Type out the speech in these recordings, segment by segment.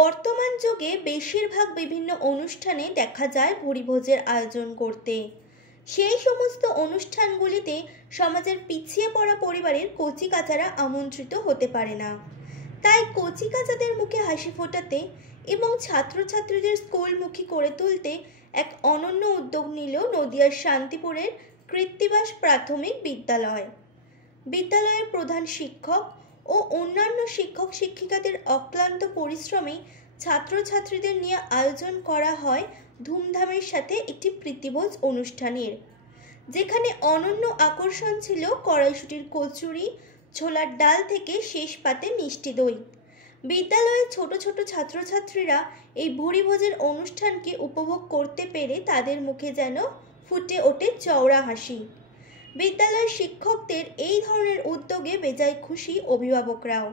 বর্তমান যুগে বেশিরভাগ বিভিন্ন অনুষ্ঠানে দেখা যায় ভুরিভোজের আয়োজন করতে। সেই সমস্ত অনুষ্ঠানগুলিতে সমাজের পিছিয়ে পড়া পরিবারের কচিকাঁচারা আমন্ত্রিত হতে পারে না। তাই কচিকাঁচাদের মুখে হাসি ফোটাতে এবং ছাত্রছাত্রীদের স্কুলমুখী করে তুলতে এক অনন্য উদ্যোগ নিল নদিয়ার শান্তিপুরের কৃত্তিবাস প্রাথমিক বিদ্যালয়। বিদ্যালয়ের প্রধান শিক্ষক ও অন্যান্য শিক্ষক শিক্ষিকাদের অক্লান্ত পরিশ্রমে ছাত্রছাত্রীদের নিয়ে আয়োজন করা হয় ধুমধামের সাথে একটি প্রীতিভোজ অনুষ্ঠানের, যেখানে অনন্য আকর্ষণ ছিল কড়াইশুঁটির কচুরি, ছোলার ডাল থেকে শেষ পাতে মিষ্টি দই। বিদ্যালয়ের ছোট ছোট ছাত্রছাত্রীরা এই ভুরিভোজের অনুষ্ঠানকে উপভোগ করতে পেরে তাদের মুখে যেন ফুটে ওঠে চওড়া হাসি। বিদ্যালয়ের শিক্ষকদের এই ধরনের উদ্যোগে বেজায় খুশি অভিভাবকরাও।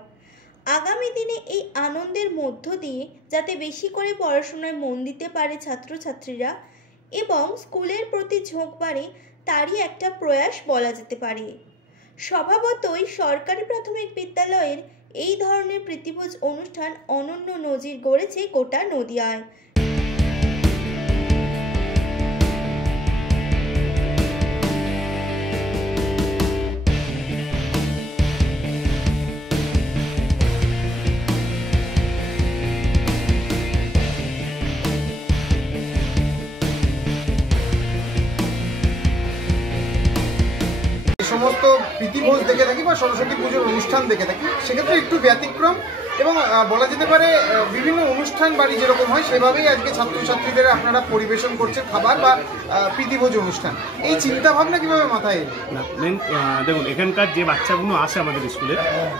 আগামী দিনে এই আনন্দের মধ্য দিয়ে যাতে বেশি করে পড়াশোনায় মন দিতে পারে ছাত্রছাত্রীরা এবং স্কুলের প্রতি ঝোঁক বাড়ে, তারই একটা প্রয়াস বলা যেতে পারে। স্বভাবতই সরকারি প্রাথমিক বিদ্যালয়ের এই ধরনের প্রীতিভোজ অনুষ্ঠান অনন্য নজির গড়েছে গোটা নদিয়ায়। সমস্ত প্রীতিভোজ দেখে থাকি বা সরস্বতী পুজোর অনুষ্ঠান দেখে থাকি, সেক্ষেত্রে একটু ব্যতিক্রম এবং বলা যেতে পারে বিভিন্ন অনুষ্ঠান বাড়ি যেরকম হয় সেভাবেই আজকে ছাত্রছাত্রীদের আপনারা পরিবেশন করছেন খাবার বা প্রীতিভোজ অনুষ্ঠান। এই চিন্তা ভাবনা কিভাবে মাথায় এলো? মেন দেখুন, এখানকার যে বাচ্চাগুলো আসে আমাদের স্কুলে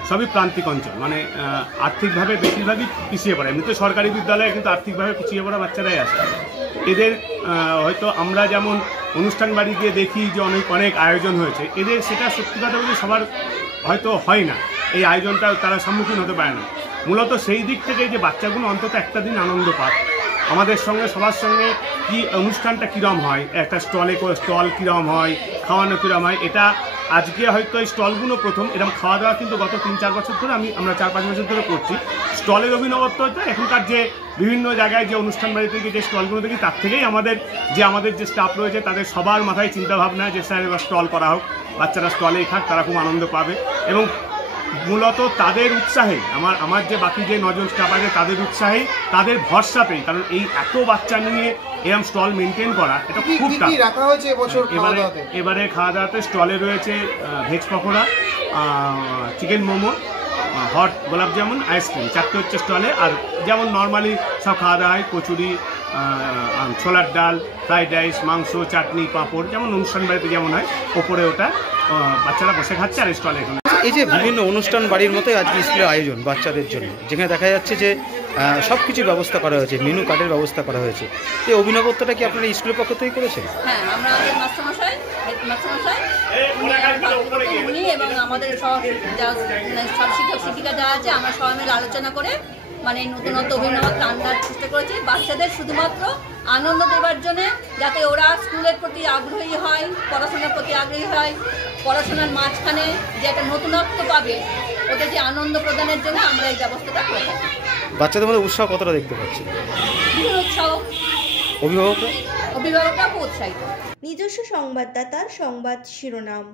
সবই প্রান্তিক অঞ্চল, মানে আর্থিকভাবে বেশিরভাগই পিছিয়ে পড়ে। এমনিতে সরকারি বিদ্যালয়ে কিন্তু আর্থিকভাবে পিছিয়ে পড়া বাচ্চারাই আসে। এদের হয়তো আমরা যেমন অনুষ্ঠান বাড়ি গিয়ে দেখি যে অনেক আয়োজন হয়েছে, এদের সেটা সত্যি কথা বলে সবার হয়তো হয় না, এই আয়োজনটা তারা সম্মুখীন হতে পারে না। মূলত সেই দিক থেকে যে বাচ্চাগুলো অন্তত একটা দিন আনন্দ পাক, আমাদের সঙ্গে সবার সঙ্গে কি অনুষ্ঠানটা কীরকম হয়, একটা স্টল কীরকম হয়, খাওয়ানো কীরকম হয়, এটা আজকে হয়তো এই স্টলগুলো প্রথম। এরকম খাওয়া দাওয়া কিন্তু গত 3-4 বছর ধরে আমরা 4-5 বছর ধরে করছি। স্টলের অভিনবত্ব হচ্ছে এখনকার যে বিভিন্ন জায়গায় যে অনুষ্ঠান বাড়িতে গিয়ে যে স্টলগুলো দেখি, তার থেকেই আমাদের যে স্টাফ রয়েছে তাদের সবার মাথায় চিন্তাভাবনা যে স্যার এবার স্টল করা হোক, বাচ্চারা স্টলেই খাক, তারা খুব আনন্দ পাবে। এবং মূলত তাদের উৎসাহে আমার যে বাকি যে 9 জন স্টাফ আছে তাদের উৎসাহে, তাদের ভরসাতেই, কারণ এই এত বাচ্চা নিয়ে এরকম স্টল মেনটেন করা এটা খুব টাফ। এবারে খাওয়া দাওয়াতে স্টলে রয়েছে veg pakora, chicken momo, hot গোলাপ জামুন, আইসক্রিম, 4টে হচ্ছে স্টলে। আর যেমন নর্মালি সব খাওয়া দাওয়া হয়, কচুরি, ছোলার ডাল, ফ্রাইড রাইস, মাংস, চাটনি, পাঁপড়, যেমন অনুষ্ঠান বাড়িতে যেমন হয়, ওপরে ওটা বাচ্চারা বসে খাচ্ছে আর স্টলে। এখন এই যে বিভিন্ন অনুষ্ঠান বাড়ির মতোই আজকে স্কুলের আয়োজন বাচ্চাদের জন্য, যেখানে দেখা যাচ্ছে যে সব কিছুর ব্যবস্থা করা হয়েছে, মেনু কার্ডের ব্যবস্থা করা হয়েছে। এই অভিনবত্বটা কি আপনারা স্কুলের পক্ষ থেকে করেছেন? হ্যাঁ, আমরা মাস্টারমশাই এবং আমাদের সব শিক্ষক শিক্ষিকা যারা আছে, আমরা সবাই মিলে আলোচনা করে মানে নতুনত্ব অভিনবত্ব আনার চেষ্টা করেছি বাচ্চাদের শুধুমাত্র আনন্দ দেওয়ার জন্য, যাতে ওরা স্কুলের প্রতি আগ্রহী হয়, পড়াশোনার প্রতি আগ্রহী হয়, পড়াশোনার মাঝখানে যে একটা নতুনত্ব পাবে, ওদের যে আনন্দ প্রদানের জন্য আমরা এই ব্যবস্থাটা করে থাকি। বাচ্চাদের মধ্যে উৎসাহ কতটা দেখতে পাচ্ছি? ভীষণ উৎসাহ, অভিভাবকরা খুব উৎসাহিত। নিজস্ব সংবাদদাতার সংবাদ শিরোনাম।